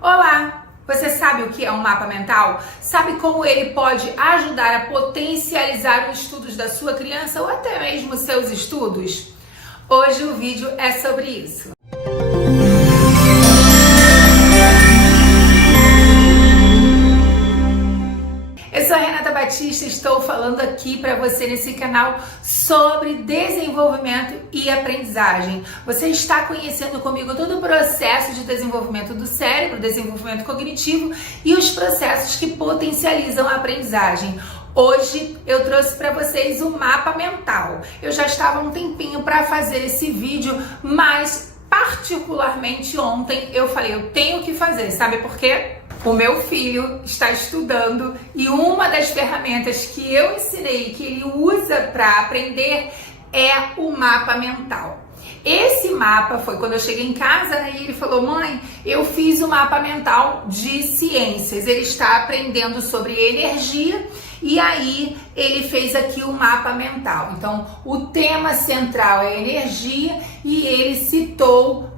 Olá! Você sabe o que é um mapa mental? Sabe como ele pode ajudar a potencializar os estudos da sua criança ou até mesmo seus estudos? Hoje o vídeo é sobre isso. Eu sou a Renata Batista e estou falando aqui para você nesse canal sobre desenvolvimento e aprendizagem. Você está conhecendo comigo todo o processo de desenvolvimento do cérebro, desenvolvimento cognitivo e os processos que potencializam a aprendizagem. Hoje eu trouxe para vocês o mapa mental. Eu já estava um tempinho para fazer esse vídeo, mas particularmente ontem eu falei, eu tenho que fazer, sabe por quê? O meu filho está estudando e uma das ferramentas que eu ensinei, que ele usa para aprender, é o mapa mental. Esse mapa foi quando eu cheguei em casa, né, e ele falou: mãe, eu fiz o mapa mental de ciências. Ele está aprendendo sobre energia e aí ele fez aqui o mapa mental. Então, o tema central é energia e ele citou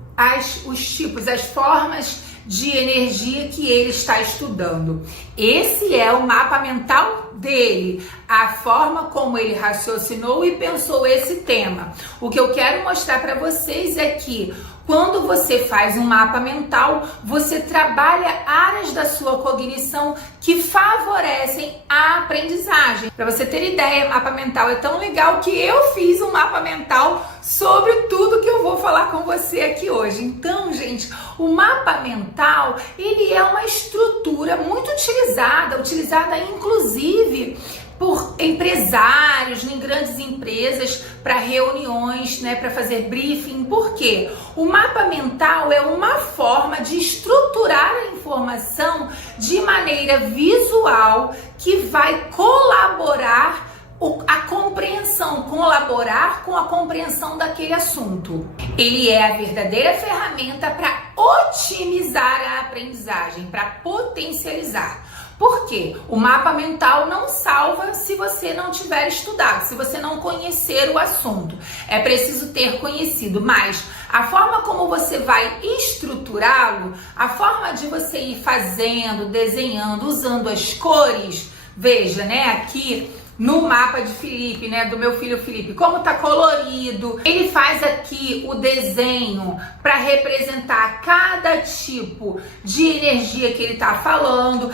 os tipos, as formas de energia que ele está estudando. Esse é o mapa mental dele, a forma como ele raciocinou e pensou esse tema. O que eu quero mostrar para vocês é que quando você faz um mapa mental, você trabalha áreas da sua cognição que favorecem a aprendizagem. Para você ter ideia, mapa mental é tão legal que eu fiz um mapa mental sobre tudo que eu vou falar com você aqui hoje. Então, gente, o mapa mental, ele é uma estrutura muito utilizada inclusive por empresários em grandes empresas para reuniões, né, para fazer briefing. Por quê? O mapa mental é uma forma de estruturar a informação de maneira visual que vai colaborar colaborar com a compreensão daquele assunto. Ele é a verdadeira ferramenta para otimizar a aprendizagem, para potencializar. Por quê? O mapa mental não salva se você não tiver estudado, se você não conhecer o assunto. É preciso ter conhecido, mas a forma como você vai estruturá-lo, a forma de você ir fazendo, desenhando, usando as cores, veja, né, aqui no mapa de Felipe, né, do meu filho Felipe, como tá colorido. Ele faz aqui o desenho para representar cada tipo de energia que ele tá falando.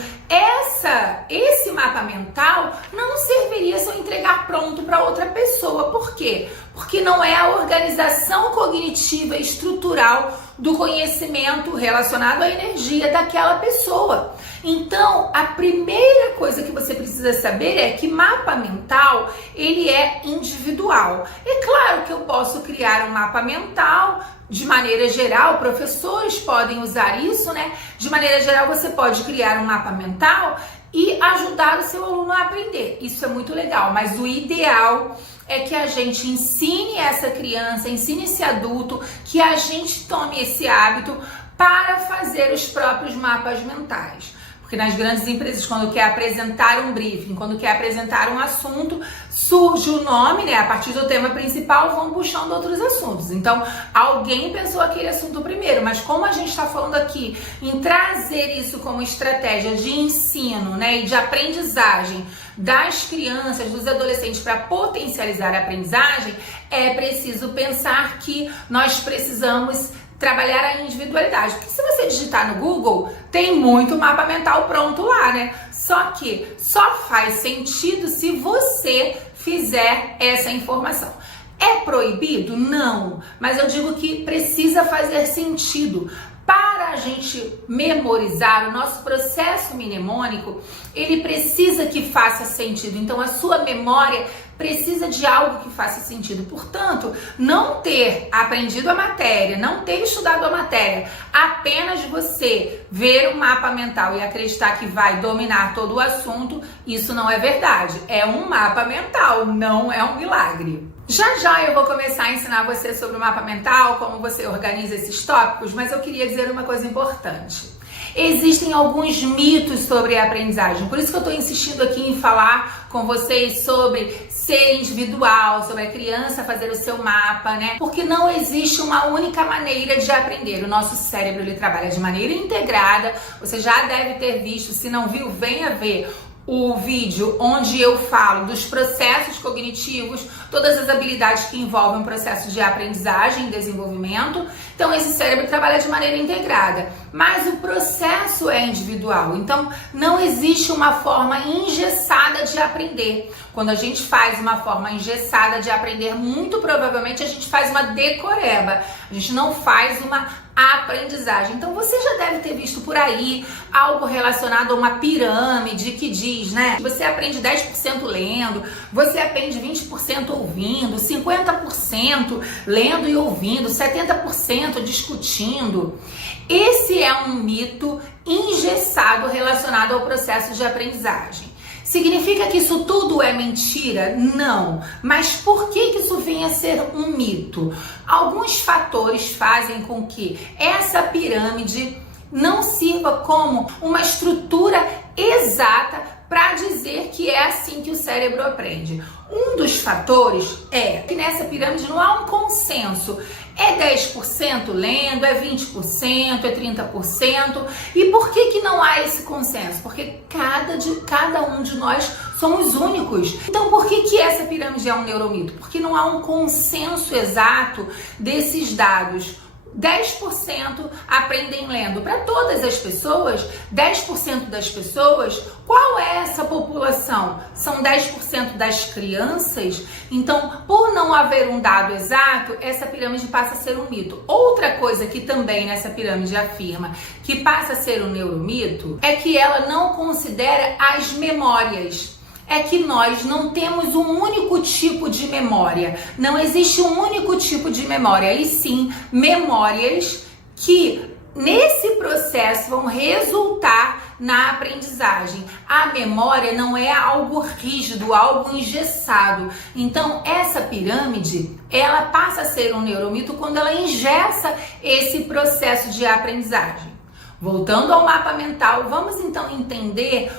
Esse mapa mental não serviria se eu entregar pronto para outra pessoa. Por quê? Porque não é a organização cognitiva e estrutural do conhecimento relacionado à energia daquela pessoa. Então, a primeira coisa que você precisa saber é que mapa mental, ele é individual. É claro que eu posso criar um mapa mental de maneira geral, professores podem usar isso, né? De maneira geral, você pode criar um mapa mental e ajudar o seu aluno a aprender. Isso é muito legal, mas o ideal é que a gente ensine essa criança, ensine esse adulto, que a gente tome esse hábito para fazer os próprios mapas mentais. Porque nas grandes empresas, quando quer apresentar um briefing, quando quer apresentar um assunto, surge o nome, né? A partir do tema principal, vão puxando outros assuntos. Então, alguém pensou aquele assunto primeiro, mas como a gente está falando aqui em trazer isso como estratégia de ensino, né, e de aprendizagem das crianças, dos adolescentes para potencializar a aprendizagem, é preciso pensar que nós precisamos trabalhar a individualidade. Porque se você digitar no Google, tem muito mapa mental pronto lá, né? Só que só faz sentido se você fizer essa informação. É proibido? Não. Mas eu digo que precisa fazer sentido. Para a gente memorizar, o nosso processo mnemônico, ele precisa que faça sentido. Então, a sua memória precisa de algo que faça sentido. Portanto, não ter aprendido a matéria, não ter estudado a matéria, apenas você ver o mapa mental e acreditar que vai dominar todo o assunto, isso não é verdade. É um mapa mental, não é um milagre. Já já eu vou começar a ensinar você sobre o mapa mental, como você organiza esses tópicos, mas eu queria dizer uma coisa importante. Existem alguns mitos sobre a aprendizagem, por isso que eu estou insistindo aqui em falar com vocês sobre ser individual, sobre a criança fazer o seu mapa, né? Porque não existe uma única maneira de aprender. O nosso cérebro, ele trabalha de maneira integrada. Você já deve ter visto, se não viu, venha ver o vídeo onde eu falo dos processos cognitivos, todas as habilidades que envolvem o processo de aprendizagem e desenvolvimento. Então, esse cérebro trabalha de maneira integrada, mas o processo é individual. Então, não existe uma forma engessada de aprender. Quando a gente faz uma forma engessada de aprender, muito provavelmente a gente faz uma decoreba. A gente não faz uma aprendizagem. Então, você já deve ter visto por aí algo relacionado a uma pirâmide que diz, né? Você aprende 10% lendo, você aprende 20% ouvindo, 50% lendo e ouvindo, 70% discutindo. Esse é um mito engessado relacionado ao processo de aprendizagem. Significa que isso tudo é mentira? Não. Mas por que isso vem a ser um mito? Alguns fatores fazem com que essa pirâmide não sirva como uma estrutura exata para dizer que é assim que o cérebro aprende. Um dos fatores é que nessa pirâmide não há um consenso. É 10% lendo, é 20%, é 30%. E por que não há esse consenso? Porque cada um de nós somos únicos. Então, por que essa pirâmide é um neuromito? Porque não há um consenso exato desses dados. 10% aprendem lendo. Para todas as pessoas, 10% das pessoas, qual é essa população? São 10% das crianças? Então, por não haver um dado exato, essa pirâmide passa a ser um mito. Outra coisa que também nessa pirâmide afirma que passa a ser um neuromito é que ela não considera as memórias. É que nós não temos um único tipo de memória. Não existe um único tipo de memória, e sim memórias que nesse processo vão resultar na aprendizagem. A memória não é algo rígido, algo engessado. Então, essa pirâmide, ela passa a ser um neuromito quando ela engessa esse processo de aprendizagem. Voltando ao mapa mental, vamos então entender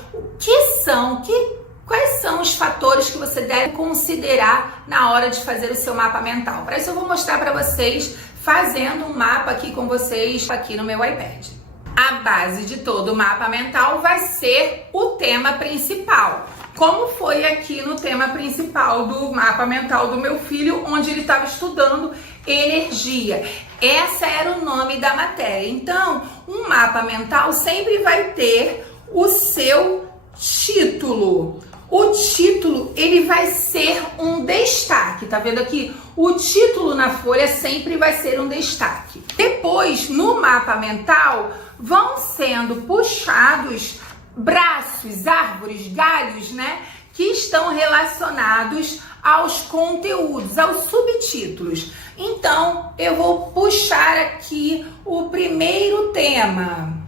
quais são os fatores que você deve considerar na hora de fazer o seu mapa mental. Para isso eu vou mostrar para vocês fazendo um mapa aqui com vocês aqui no meu iPad. A base de todo o mapa mental vai ser o tema principal. Como foi aqui no tema principal do mapa mental do meu filho, onde ele estava estudando energia. Esse era o nome da matéria. Então, um mapa mental sempre vai ter o seu título. O título, ele vai ser um destaque, tá vendo aqui? O título na folha sempre vai ser um destaque. Depois, no mapa mental, vão sendo puxados braços, árvores, galhos, né? Que estão relacionados aos conteúdos, aos subtítulos. Então, eu vou puxar aqui o primeiro tema.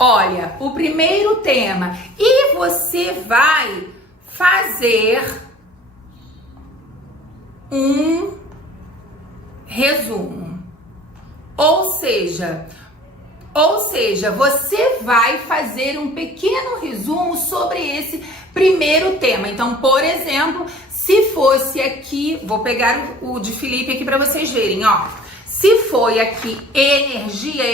Olha, o primeiro tema, e você vai fazer um resumo. Ou seja, você vai fazer um pequeno resumo sobre esse primeiro tema. Então, por exemplo, se fosse aqui, vou pegar o de Felipe aqui para vocês verem, ó. Se foi aqui energia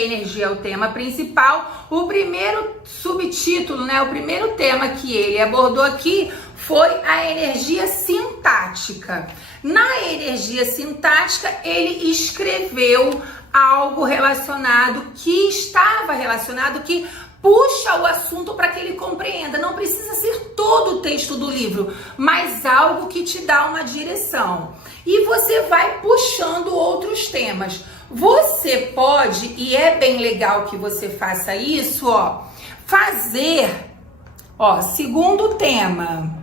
é o tema principal, o primeiro subtítulo, né, o primeiro tema que ele abordou aqui foi a energia sintática. Na energia sintática, ele escreveu algo relacionado, que puxa o assunto para que ele compreenda. Não precisa ser todo o texto do livro, mas algo que te dá uma direção. E você vai puxando outros temas. Você pode, e é bem legal que você faça isso, segundo tema.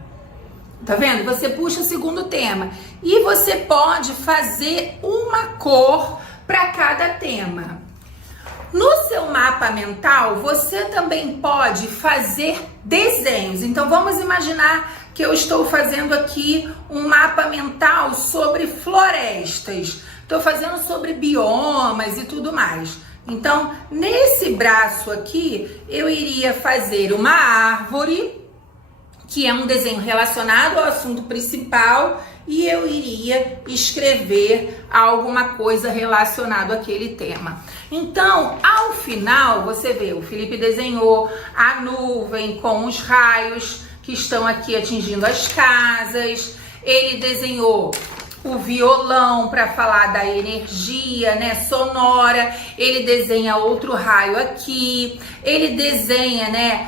Tá vendo? Você puxa o segundo tema. E você pode fazer uma cor para cada tema. No seu mapa mental, você também pode fazer desenhos. Então, vamos imaginar que eu estou fazendo aqui um mapa mental sobre florestas. Estou fazendo sobre biomas e tudo mais. Então, nesse braço aqui, eu iria fazer uma árvore que é um desenho relacionado ao assunto principal, e eu iria escrever alguma coisa relacionada àquele tema. Então, ao final, você vê, o Felipe desenhou a nuvem com os raios que estão aqui atingindo as casas, ele desenhou o violão para falar da energia, né, sonora, ele desenha outro raio aqui, ele desenha, né,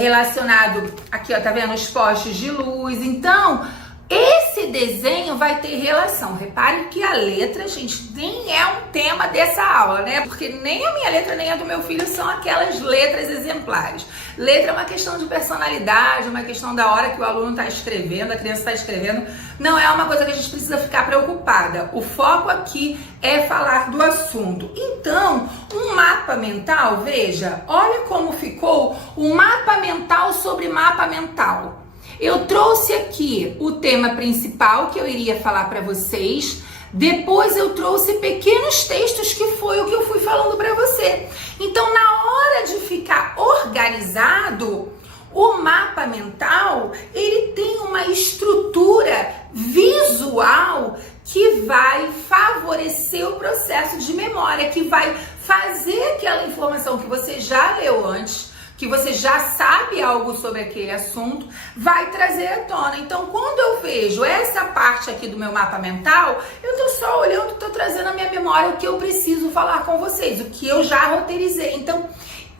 relacionado aqui, ó, tá vendo, os postes de luz. Então, esse desenho vai ter relação. Reparem que a letra, gente, nem é um tema dessa aula, né? Porque nem a minha letra nem a do meu filho são aquelas letras exemplares. Letra é uma questão de personalidade, uma questão da hora que o aluno está escrevendo, a criança está escrevendo. Não é uma coisa que a gente precisa ficar preocupada. O foco aqui é falar do assunto. Então, um mapa mental, veja, olha como ficou um mapa mental sobre mapa mental. Eu trouxe aqui o tema principal que eu iria falar para vocês. Depois eu trouxe pequenos textos que foi o que eu fui falando para você. Então, na hora de ficar organizado, o mapa mental, ele tem uma estrutura visual que vai favorecer o processo de memória, que vai fazer aquela informação que você já leu antes, que você já sabe algo sobre aquele assunto, vai trazer à tona. Então, quando eu vejo essa parte aqui do meu mapa mental, eu tô só olhando, tô trazendo à minha memória o que eu preciso falar com vocês, o que eu já roteirizei. Então,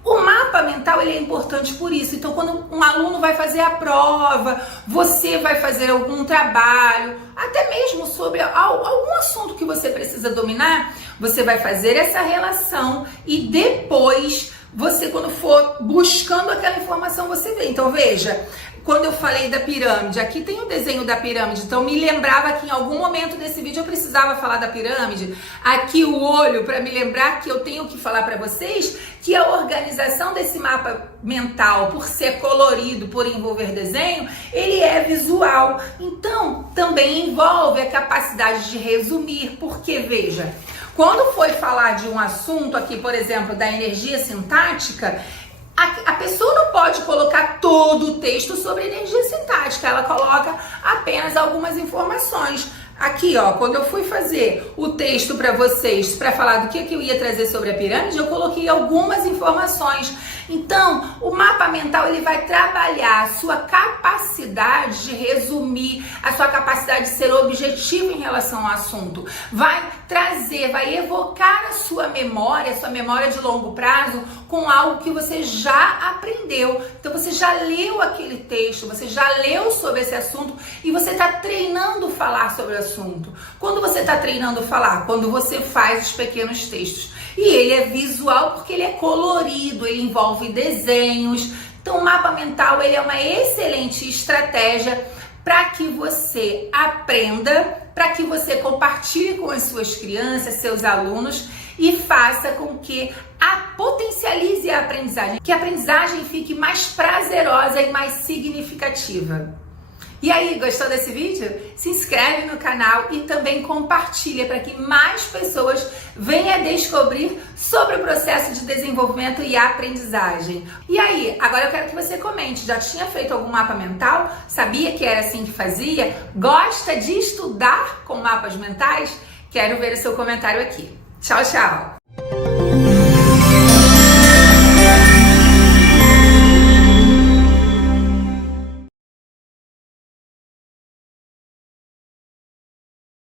o mapa mental, ele é importante por isso. Então, quando um aluno vai fazer a prova, você vai fazer algum trabalho, até mesmo sobre algum assunto que você precisa dominar, você vai fazer essa relação e depois você, quando for buscando aquela informação, você vê. Então, veja, quando eu falei da pirâmide, aqui tem o desenho da pirâmide, então me lembrava que em algum momento desse vídeo eu precisava falar da pirâmide. Aqui o olho, para me lembrar que eu tenho que falar para vocês que a organização desse mapa mental, por ser colorido, por envolver desenho, ele é visual. Então, também envolve a capacidade de resumir, porque, veja, quando foi falar de um assunto aqui, por exemplo, da energia sintática, a pessoa não pode colocar todo o texto sobre energia sintática, ela coloca apenas algumas informações. Aqui, ó, quando eu fui fazer o texto para vocês, para falar do que eu ia trazer sobre a pirâmide, eu coloquei algumas informações. Então, o mapa mental, ele vai trabalhar a sua capacidade de resumir, a sua capacidade de ser objetivo em relação ao assunto. Vai trazer, vai evocar a sua memória de longo prazo com algo que você já aprendeu. Então, você já leu aquele texto, você já leu sobre esse assunto e você está treinando falar sobre o assunto. Quando você está treinando falar? Quando você faz os pequenos textos. E ele é visual porque ele é colorido, ele envolve desenhos. Então, o mapa mental, ele é uma excelente estratégia para que você aprenda, para que você compartilhe com as suas crianças, seus alunos e faça com que potencialize a aprendizagem, que a aprendizagem fique mais prazerosa e mais significativa. E aí, gostou desse vídeo? Se inscreve no canal e também compartilha para que mais pessoas venham descobrir sobre o processo de desenvolvimento e aprendizagem. E aí, agora eu quero que você comente, já tinha feito algum mapa mental? Sabia que era assim que fazia? Gosta de estudar com mapas mentais? Quero ver o seu comentário aqui. Tchau, tchau!